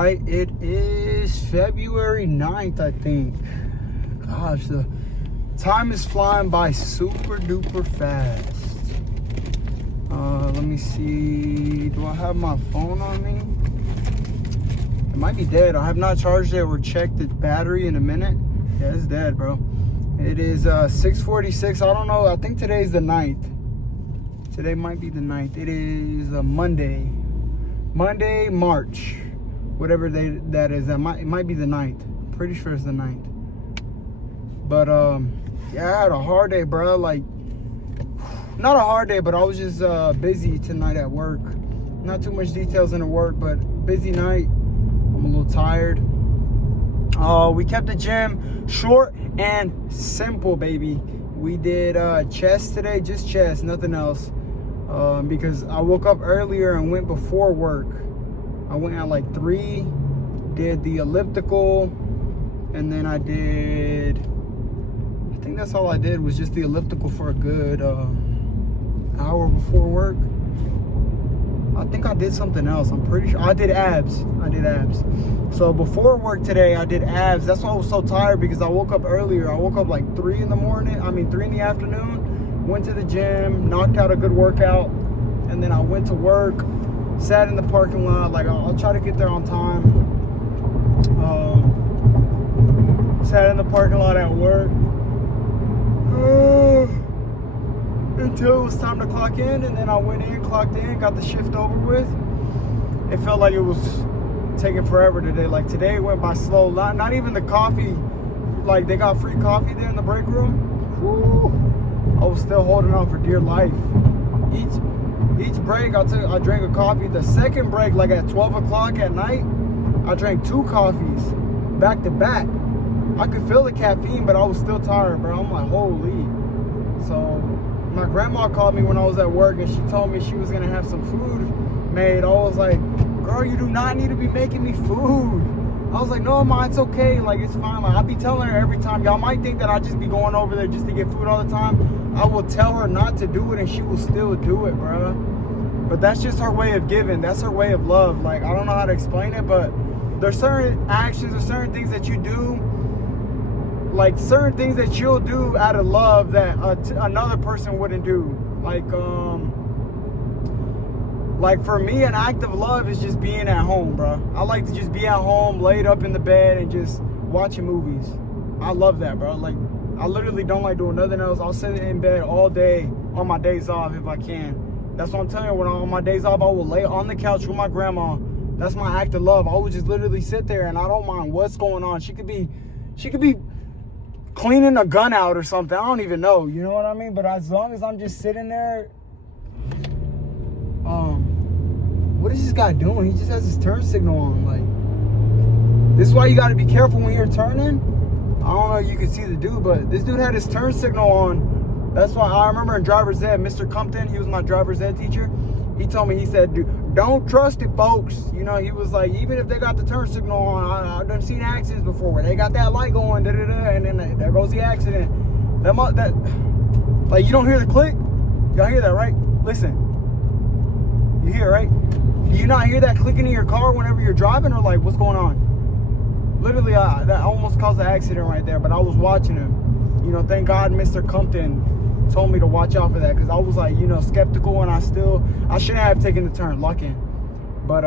right? It is February 9th, I think. Gosh, the time is flying by super duper fast. Let me see. Do I have my phone on me? It might be dead. I have not charged it or checked the battery in a minute. Yeah, it's dead, bro. It is 6:46. I don't know. I think today's the 9th. Today might be the 9th. It is a Monday. Monday, March. Whatever that is. It might be the 9th. Pretty sure it's the 9th. But, yeah, I had a hard day, bro. Like, not a hard day, but I was just busy tonight at work. Not too much details in the work, but busy night. I'm a little tired. We kept the gym short and simple, baby. We did chest today, just chest, nothing else. Because I woke up earlier and went before work. I went at like 3, did the elliptical, and then I think that's all I did was just the elliptical for a good hour before work. I think I did something else. I'm pretty sure I did abs. So before work today, I did abs. That's why I was so tired, because I woke up earlier. I woke up like 3 in the afternoon, went to the gym, knocked out a good workout, and then I went to work, sat in the parking lot. Like, I'll try to get there on time. Sat in the parking lot at work. Until it was time to clock in, and then I went in, clocked in, got the shift over with. It felt like it was taking forever today. Like, today it went by slow. Not even the coffee. Like, they got free coffee there in the break room. Whew. I was still holding on for dear life. Each break I drank a coffee. The second break, like at 12 o'clock at night, I drank 2 coffees back to back. I could feel the caffeine, but I was still tired, bro. I'm like, holy. So my grandma called me when I was at work, and she told me she was gonna have some food made. I was like, girl, you do not need to be making me food. I was like, no, ma, it's okay. Like, it's fine. Like, I be telling her every time. Y'all might think that I just be going over there just to get food all the time. I will tell her not to do it, and she will still do it, bro. But that's just her way of giving. That's her way of love. Like, I don't know how to explain it, but there's certain actions or certain things that you do, like certain things that you'll do out of love that another person wouldn't do. Like for me, an act of love is just being at home, bro. I like to just be at home, laid up in the bed, and just watching movies. I love that, bro. Like, I literally don't like doing nothing else. I'll sit in bed all day on my days off if I can. That's what I'm telling you. When I'm on my days off, I will lay on the couch with my grandma. That's my act of love. I would just literally sit there, and I don't mind what's going on. She could be cleaning a gun out or something. I don't even know. You know what I mean? But as long as I'm just sitting there, what is this guy doing? He just has his turn signal on. Like, this is why you got to be careful when you're turning. I don't know if you can see the dude, but this dude had his turn signal on. That's why I remember in driver's ed, Mr. Compton, he was my driver's ed teacher. He told me, he said, dude, don't trust it, folks. You know, he was like, even if they got the turn signal on, I've done seen accidents before where they got that light going, and then there goes the accident. Like, you don't hear the click? Y'all hear that, right? Listen. You hear it, right? Do you not hear that clicking in your car whenever you're driving, or like, what's going on? Literally, that almost caused an accident right there, but I was watching him. You know, thank God Mr. Compton told me to watch out for that, because I was like, you know, skeptical, and I shouldn't have taken the turn, lock in. But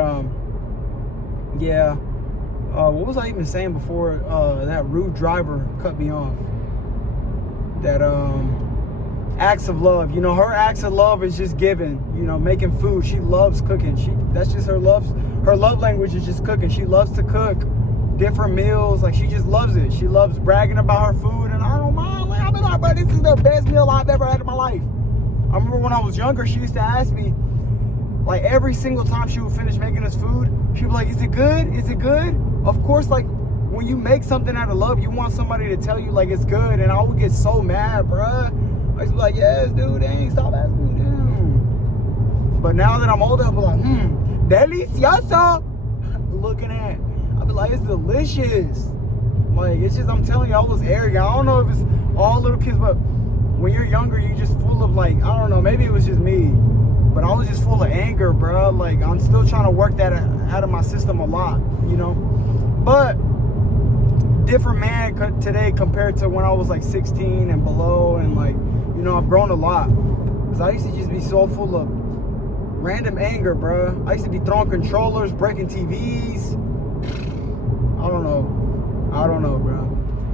yeah, what was I even saying before that rude driver cut me off? That acts of love, you know, her acts of love is just giving, you know, making food. She loves cooking. That's just her love language is just cooking. She loves to cook different meals. Like, she just loves it. She loves bragging about her food, and I don't mind. Like, I'll be like, bro, this is the best meal I've ever had in my life. I remember when I was younger, she used to ask me, like, every single time she would finish making us food, she'd be like, is it good? Is it good? Of course, like, when you make something out of love, you want somebody to tell you, like, it's good. And I would get so mad, bruh. I used to be like, yes, dude, dang, stop asking me, damn. But now that I'm older, I'll be like, delicioso. Looking at, I'll be like, it's delicious. Like, it's just, I'm telling you, I was arrogant. I don't know if it's all little kids, but when you're younger, you're just full of, like, I don't know, maybe it was just me, but I was just full of anger, bro. Like, I'm still trying to work that out of my system a lot, you know. But different man today compared to when I was like 16 and below, and like, you know, I've grown a lot. Because I used to just be so full of random anger, bro. I used to be throwing controllers, breaking TVs. I don't know, bro.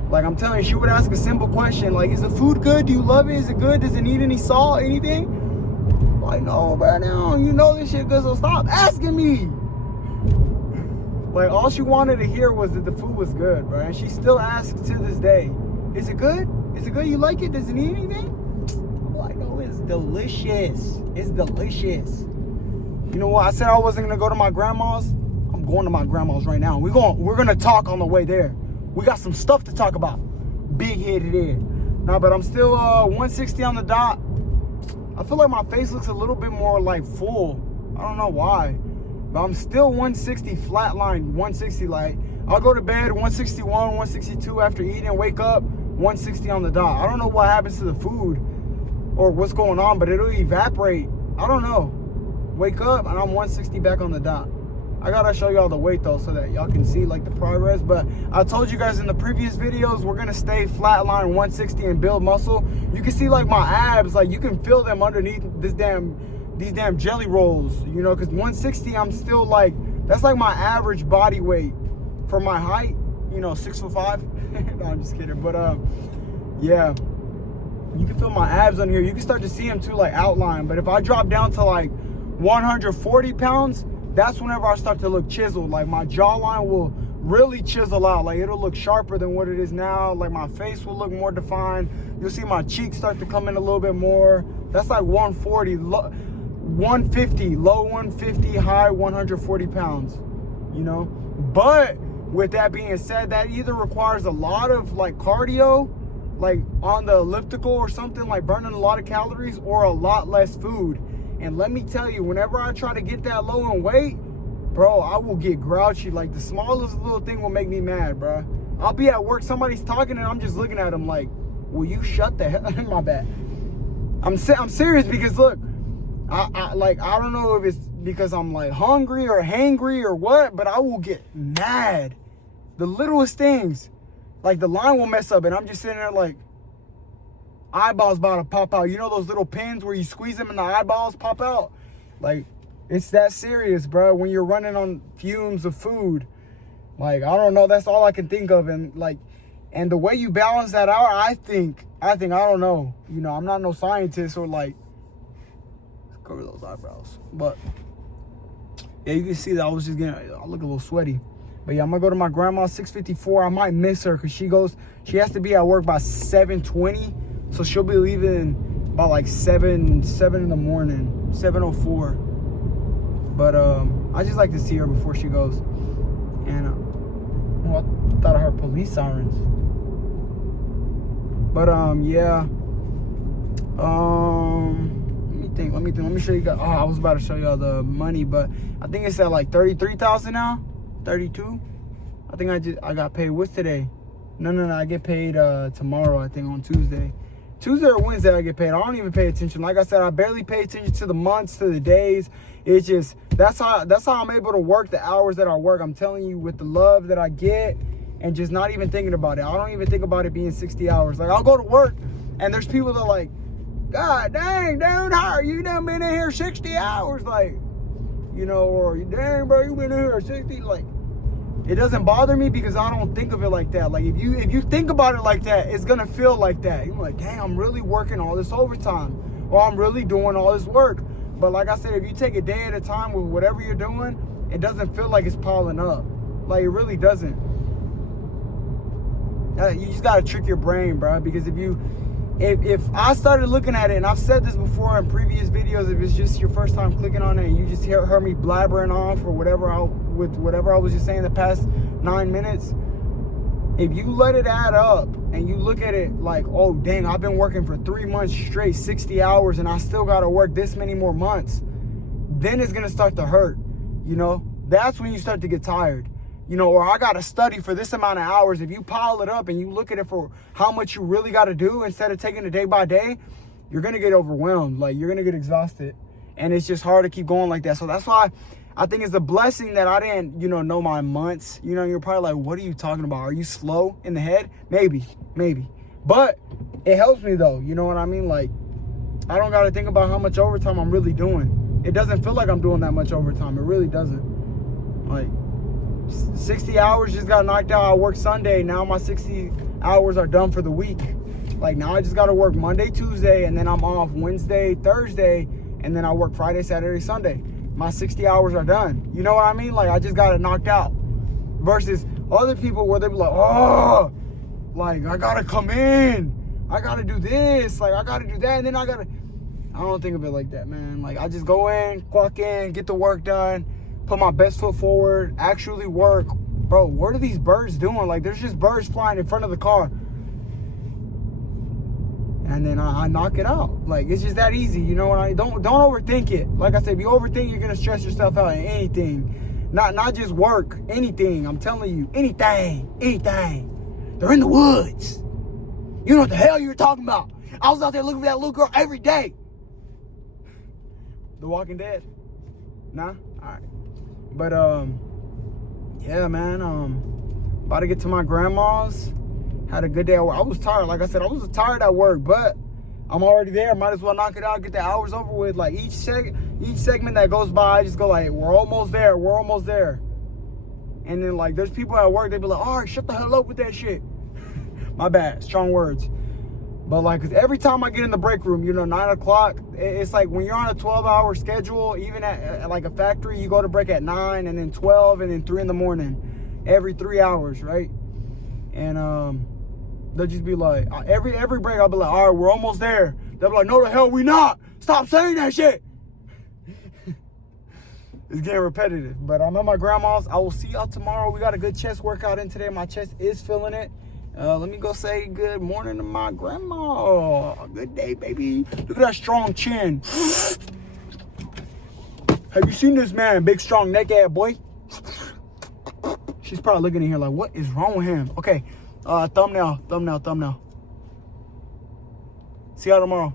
Like, I'm telling you, she would ask a simple question, like, is the food good? Do you love it? Is it good? Does it need any salt, anything? Like, no, bro, now you know this shit good, so stop asking me. Like, all she wanted to hear was that the food was good, bro. And she still asks to this day, is it good? Is it good? You like it? Does it need anything? I'm like, no, it's delicious. It's delicious. You know what? I said I wasn't going to go to my grandma's. I'm going to my grandma's right now. We're gonna talk on the way there. We got some stuff to talk about. Big headed there. Nah, but I'm still 160 on the dot. I feel like my face looks a little bit more like full. I don't know why. But I'm still 160 flatline, 160 like. I'll go to bed 161, 162 after eating, wake up 160 on the dot. I don't know what happens to the food or what's going on, but it'll evaporate. I don't know. Wake up and I'm 160 back on the dot. I gotta show y'all the weight though so that y'all can see like the progress. But I told you guys in the previous videos, we're gonna stay flatline 160 and build muscle. You can see like my abs, like you can feel them underneath these damn jelly rolls, you know, because 160 I'm still like, that's like my average body weight for my height, you know, 6'5". No, I'm just kidding. But yeah, you can feel my abs on here. You can start to see them too, like outline. But if I drop down to like 140 pounds, that's whenever I start to look chiseled. Like my jawline will really chisel out. Like it'll look sharper than what it is now. Like my face will look more defined. You'll see my cheeks start to come in a little bit more. That's like 140, 150, low 150, high 140 pounds, you know? But with that being said, that either requires a lot of like cardio, like on the elliptical or something, like burning a lot of calories, or a lot less food. And let me tell you, whenever I try to get that low in weight, bro, I will get grouchy. Like the smallest little thing will make me mad, bro. I'll be at work, somebody's talking, and I'm just looking at them like, will you shut the hell? My bad. I'm serious, because look, I don't know if it's because I'm like hungry or hangry or what, but I will get mad. The littlest things, like the line will mess up, and I'm just sitting there like, eyeballs about to pop out. You know those little pins where you squeeze them and the eyeballs pop out? Like, it's that serious, bro, when you're running on fumes of food. Like, I don't know, that's all I can think of. And like, and the way you balance that out, I think, I don't know. You know, I'm not no scientist or like, let's cover those eyebrows. But yeah, you can see that I was just I look a little sweaty. But yeah, I'm gonna go to my grandma's 6:54. I might miss her because she has to be at work by 7:20. So she'll be leaving by like 7 in the morning, 7:04. But I just like to see her before she goes. And I thought I heard police sirens. But yeah. Let me think. Let me show you guys. Oh, I was about to show y'all the money, but I think it's at like 33,000 now. 32. I think I got paid. What's today? No. I get paid tomorrow. I think on Tuesday. Tuesday or Wednesday I get paid. I don't even pay attention. Like I said, I barely pay attention to the months, to the days. It's just, that's how I'm able to work the hours that I work. I'm telling you, with the love that I get and just not even thinking about it. I don't even think about it being 60 hours. Like, I'll go to work and there's people that are like, God dang, dude, how are you done been in here 60 hours? Like, you know, or dang, bro, you been in here 60. Like, it doesn't bother me because I don't think of it like that. Like, if you think about it like that, it's gonna feel like that. You're like, dang, I'm really working all this overtime, or I'm really doing all this work. But like I said, if you take a day at a time with whatever you're doing, it doesn't feel like it's piling up. Like, it really doesn't. You just gotta trick your brain, bro. Because if I started looking at it, and I've said this before in previous videos, if it's just your first time clicking on it and you just heard me blabbering on for whatever I was just saying the past 9 minutes, if you let it add up and you look at it like, oh dang, I've been working for 3 months straight, 60 hours, and I still gotta work this many more months, then it's gonna start to hurt, you know? That's when you start to get tired. You know, or I got to study for this amount of hours. If you pile it up and you look at it for how much you really got to do instead of taking it day by day, you're going to get overwhelmed. Like, you're going to get exhausted. And it's just hard to keep going like that. So that's why I think it's a blessing that I didn't, know my months. You're probably like, what are you talking about? Are you slow in the head? Maybe. But it helps me though. You know what I mean? Like, I don't got to think about how much overtime I'm really doing. It doesn't feel like I'm doing that much overtime. It really doesn't. Like, 60 hours just got knocked out. I worked Sunday. Now my 60 hours are done for the week. Like, now I just got to work Monday, Tuesday, and then I'm off Wednesday, Thursday, and then I work Friday, Saturday, Sunday. My 60 hours are done. You know what I mean? Like, I just got it knocked out. Versus other people where they be like, oh, like, I got to come in. I got to do this. Like, I got to do that. And then I don't think of it like that, man. Like, I just go in, clock in, get the work done, put my best foot forward, actually work. Bro, what are these birds doing? Like, there's just birds flying in front of the car. And then I knock it out. Like, it's just that easy. You know what I mean? Don't overthink it. Like I said, if you overthink, you're going to stress yourself out in anything. Not just work. Anything. I'm telling you. Anything. They're in the woods. You know what the hell you're talking about. I was out there looking for that little girl every day. The Walking Dead? Nah? Alright. But, yeah, man. About to get to my grandma's. Had a good day at work. I was tired. Like I said, I was tired at work, but I'm already there. Might as well knock it out, get the hours over with. Like, each segment that goes by, I just go like, we're almost there. And then, like, there's people at work, they be like, all right, shut the hell up with that shit. My bad, strong words. But, like, 'cause every time I get in the break room, 9 o'clock, it's like when you're on a 12-hour schedule, even at like a factory, you go to break at 9 and then 12 and then 3 in the morning, every 3 hours, right? And they'll just be like, every break, I'll be like, all right, we're almost there. They'll be like, no, the hell we not. Stop saying that shit. It's getting repetitive. But I'm at my grandma's. I will see y'all tomorrow. We got a good chest workout in today. My chest is feeling it. Let me go say good morning to my grandma. Good day, baby. Look at that strong chin. Have you seen this man? Big, strong neck ass boy. She's probably looking in here like, what is wrong with him? Okay. Thumbnail. See y'all tomorrow.